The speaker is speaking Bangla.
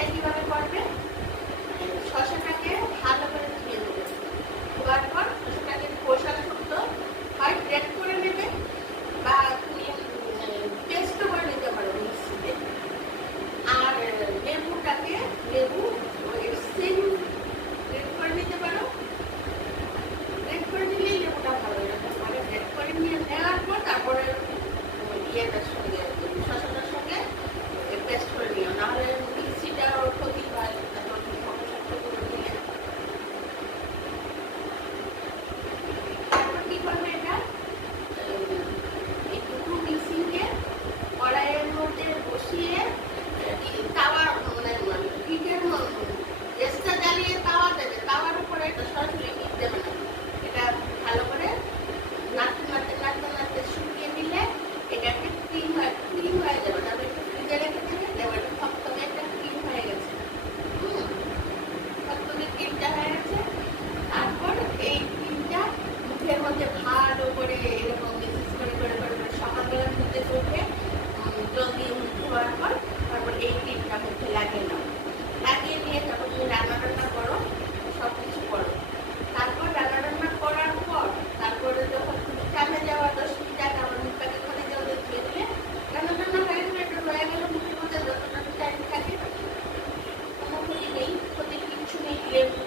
এটা কিভাবে করবে? শসাটাকে ভালো করে ধুয়ে নেবে। ধোয়ার পর শসাটাকে খোসাটা শুদ্ধ হয় গ্রেট করে নেবে বা তুমি পেস্টও করে নিতে পারো মিক্সিতে। আর লেবু সেম গ্রেট করে নিতে পারো। গ্রেট করে নিলেই লেবুটা ভালো এরকম ভাবে গ্রেট করে নিয়ে নেওয়ার পর তারপরে ইয়েটার সঙ্গে শসাটার সঙ্গে পেস্ট করে নিও, নাহলে মিক্সিটার ক্ষতি হয়। তারপর কি করবে এটা, এই দুটো মিক্সিংকে কড়াইয়ের মধ্যে বসিয়ে তাওয়া মানে হিটের গ্যাসটা জ্বালিয়ে তাওয়া দেবে। তাওয়ার উপরে এটা সরাসরি হিট দেবে না। এটা ভালো করে নাড়তে নাড়তে নাড়তে নাড়তে শুকিয়ে নিলে এটা একটা ক্রিম হয়ে যাবে। তারপরে একটু ফ্রিজে রেখে দেবে, দেখবে একটা থকথকে একটা ক্রিম হয়ে গেছে। থকথকে ক্রিমটা হয়ে গেছে। তারপর এই ক্রিমটা মুখের মধ্যে ভালো করে এরকম মিক্স করে করে করে করে সকালবেলার মধ্যে চোখে জল দিয়ে মুখ ধোয়ার পর তারপর এই ক্রিমটা মুখে লাগিয়ে নাও। লাগিয়ে নিয়ে তারপর তুমি রান্না টান্না করো, সব কিছু করো। তারপর রান্না করার পর তারপরে যখন তুমি চাপে যাওয়া 10 মিনিট আগে আমার মুখটাকে করে জল দিয়ে ধুয়ে দিলে রান্না টান্না হয়ে গেলে একটু হয়ে গেল। মুখের মধ্যে যতটা টাইম থাকে কোনো ক্ষতি নেই, ক্ষতি কিচ্ছু নেই। লেবু